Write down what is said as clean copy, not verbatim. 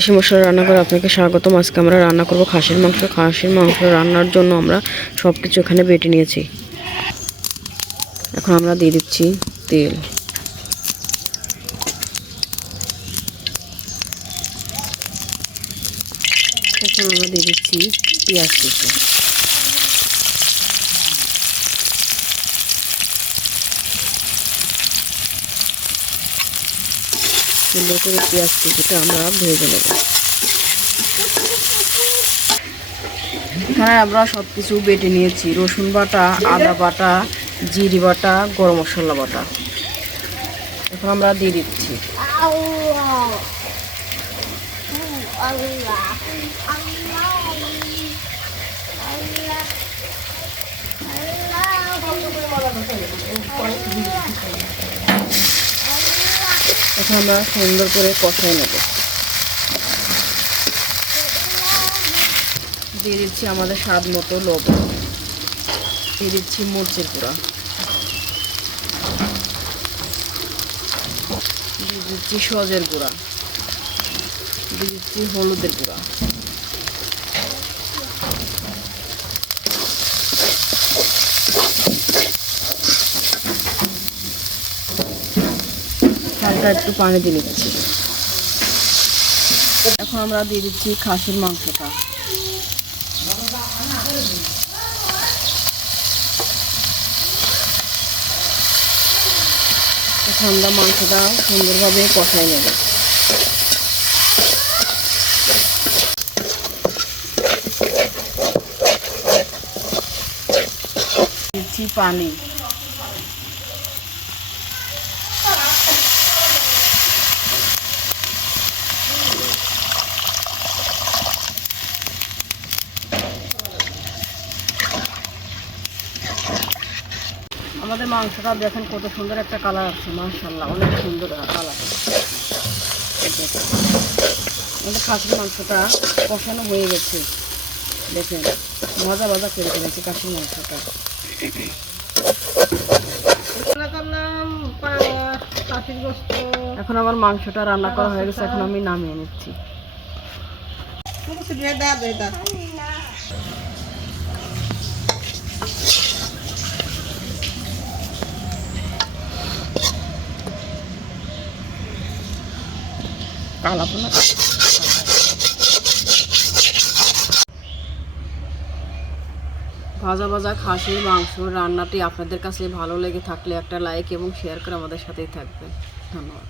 দেশি মশলা রান্না করে আপনাকে স্বাগতম। আজকে আমরা রান্না করব খাসির মাংস। খাসির মাংস রান্নার জন্য আমরা সব কিছু এখানে বেটে নিয়েছি। এখন আমরা দিয়ে দিচ্ছি তেল। এখন আমরা দিয়ে দিচ্ছি পেঁয়াজ কুচি। সুন্দর করে পেঁয়াজ কুচিটা আমরা ভেজে নেব। এখানে আমরা সব কিছু বেটে নিয়েছি: রসুন বাটা, আদা বাটা, জিরে বাটা, গরম মশলা বাটা। এখন আমরা দিয়ে দিচ্ছি। এখন আমরা সুন্দর করে কষাই নেব। দিয়ে দিচ্ছি আমাদের স্বাদ মতো লবণ, দিয়ে দিচ্ছি মরিচের গুঁড়া, দিয়ে দিচ্ছি সজের গুঁড়া, দিয়ে দিচ্ছি হলুদের গুঁড়া, হালকা একটু পানি দিয়ে নিচ্ছি। এখন আমরা দিয়ে দিচ্ছি খাসির মাংসটা। এখন আমরা মাংসটা সুন্দরভাবে কষাই নেব। দিচ্ছি পানি। আমাদের মাংসটা দেখেন কত সুন্দর একটা কালার আছে, মাশাআল্লাহ, অনেক সুন্দর কালার। আমাদের খাসির মাংসটা কষানো হয়ে গেছে, দেখেন ভাজা ভাজা করে ফেলেছি খাসির মাংসটা। এখন আমার মাংসটা রান্না করা হয়ে গেছে, এখন আমি নামিয়ে নিচ্ছি। ভাজা ভাজা খাসির মাংস রান্নাটি আপনাদের কাছে ভালো লেগে থাকলে একটা লাইক এবং শেয়ার করে আমাদের সাথেই থাকবেন। ধন্যবাদ।